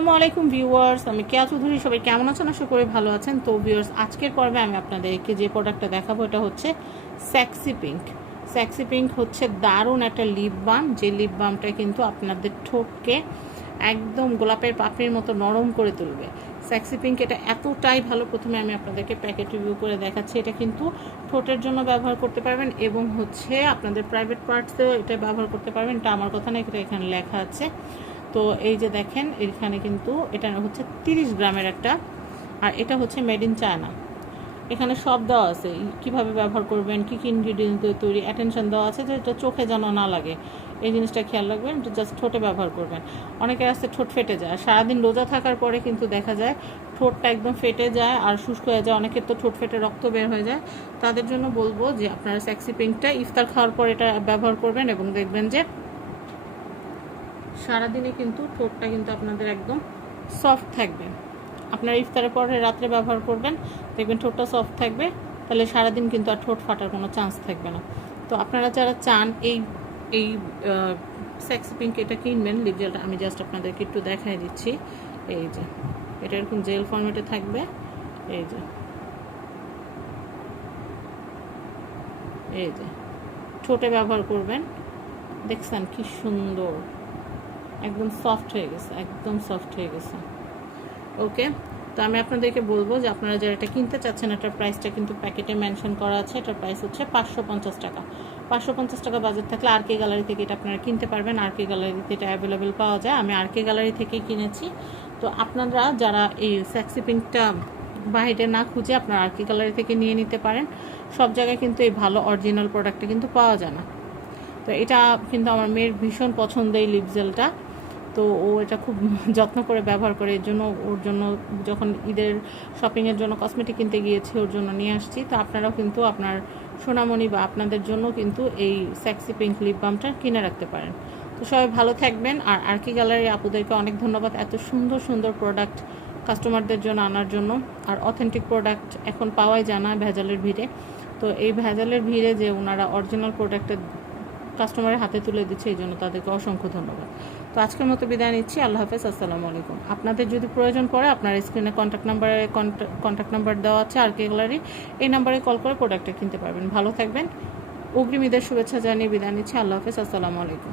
আসসালামু আলাইকুম ভিউয়ার্স, আমি কেয়া চৌধুরী। সবাই কেমন আছেন? আশা করি ভালো আছেন। তো ভিউয়ার্স, আজকের পর্বে আমি আপনাদেরকে যে প্রোডাক্টটা দেখাবো এটা হচ্ছে সেক্সি পিঙ্ক। সেক্সি পিঙ্ক হচ্ছে দারুণ একটা লিপ বাম, যে লিপ বামটা কিন্তু আপনাদের ঠোঁটকে একদম গোলাপের পাপড়ির মতো নরম করে তুলবে। সেক্সি পিঙ্ক এটা এতটাই ভালো, প্রথমে আমি আপনাদেরকে প্যাকেট রিভিউ করে দেখাচ্ছি। এটা কিন্তু ঠোঁটের জন্য ব্যবহার করতে পারবেন এবং হচ্ছে আপনাদের প্রাইভেট পার্টসেও এটা ব্যবহার করতে পারবেন। এটা আমার কথা না, এটা এখানে লেখা আছে। তো এই যে দেখেন, এখানে কিন্তু এটা হচ্ছে 30 গ্রামের একটা, আর এটা হচ্ছে মেড ইন চায়না। এখানে সব দেওয়া আছে, কিভাবে ব্যবহার করবেন, কী কী ইনগ্রিডিয়েন্টস দিয়ে তৈরি, অ্যাটেনশন দেওয়া আছে যে এটা চোখে যেন না লাগে, এই জিনিসটা খেয়াল রাখবেন। এটা জাস্ট ঠোঁটে ব্যবহার করবেন। অনেকের আসতে ঠোঁট ফেটে যায়, সারাদিন রোজা থাকার পরে কিন্তু দেখা যায় ঠোঁটটা একদম ফেটে যায় আর শুষ্ক হয়ে যায়। অনেকের তো ঠোঁট ফেটে রক্ত বের হয়ে যায়। তাদের জন্য বলবো যে আপনারা সেক্সি পিঙ্কটা ইফতার খাওয়ার পর এটা ব্যবহার করবেন এবং দেখবেন যে সারাদিনে কিন্তু ঠোঁটটা কিন্তু আপনাদের একদম সফট থাকবে। আপনারা ইফতারের পরে রাত্রে ব্যবহার করবেন, দেখবেন ঠোঁটটা সফট থাকবে। তাহলে সারাদিন কিন্তু আর ঠোঁট ফাটার কোনো চান্স থাকবে না। তো আপনারা যারা চান এই এই সেক্সি পিঙ্ক এটা কিনবেন, লিপ জেলটা আমি জাস্ট আপনাদেরকে একটু দেখাই দিচ্ছি। এই যে এটা এরকম জেল ফর্মেটে থাকবে। এই যে এই যে ঠোঁটে ব্যবহার করবেন, দেখছেন কি সুন্দর, একদম সফট হয়ে গেছে, একদম সফট হয়ে গেছে। ওকে, তো আমি আপনাদেরকে বলবো যে আপনারা যারা এটা কিনতে চাচ্ছেন, এটার প্রাইসটা কিন্তু প্যাকেটে মেনশন করা আছে। এটার প্রাইস হচ্ছে 550 টাকা। 550 টাকা বাজেট থাকলে আর কে গ্যালারি থেকে এটা আপনারা কিনতে পারবেন। আর কে গ্যালারিতে এটা অ্যাভেলেবেল পাওয়া যায়, আমি আর কে গ্যালারি থেকেই কিনেছি। তো আপনারা যারা এই সেক্সি পিঙ্কটা বাইরে না খুঁজে আপনারা আর কে গ্যালারি থেকে নিয়ে নিতে পারেন। সব জায়গায় কিন্তু এই ভালো অরিজিনাল প্রোডাক্টটা কিন্তু পাওয়া যায় না। তো এটা কিন্তু আমার মেয়ের ভীষণ পছন্দের লিপ জেলটা। তো ও এটা খুব যত্ন করে ব্যবহার করে, এর জন্য ওর জন্য যখন ঈদের শপিংয়ের জন্য কসমেটিক কিনতে গিয়েছি ওর জন্য নিয়ে আসছি। তো আপনারাও কিন্তু আপনার সোনামণি বা আপনাদের জন্য কিন্তু এই সেক্সি পিঙ্ক লিপ বামটা কিনে রাখতে পারেন। তো সবাই ভালো থাকবেন। আর আরকি গ্যালারি আপুদেরকে অনেক ধন্যবাদ এত সুন্দর সুন্দর প্রোডাক্ট কাস্টমারদের জন্য আনার জন্য। আর অথেন্টিক প্রোডাক্ট এখন পাওয়াই যায় না ভেজালের ভিড়ে। তো এই ভেজালের ভিড়ে যে ওনারা অরিজিনাল প্রোডাক্টটা কাস্টমারের হাতে তুলে দিচ্ছে, এই জন্য তাদেরকে অসংখ্য ধন্যবাদ। তো আজকের মতো বিদায় নিচ্ছি। আল্লাহ হাফেজ, আসসালামু আলাইকুম। আপনাদের যদি প্রয়োজন পড়ে আপনার স্ক্রিনে কন্ট্যাক্ট নাম্বার দেওয়া আছে আর কে গ্যালারি, এই নাম্বারে কল করে প্রোডাক্টটা কিনতে পারবেন। ভালো থাকবেন। অগ্রিম ঈদের শুভেচ্ছা জানিয়ে বিদায় নিচ্ছি। আল্লাহ হাফেজ, আসসালামু আলাইকুম।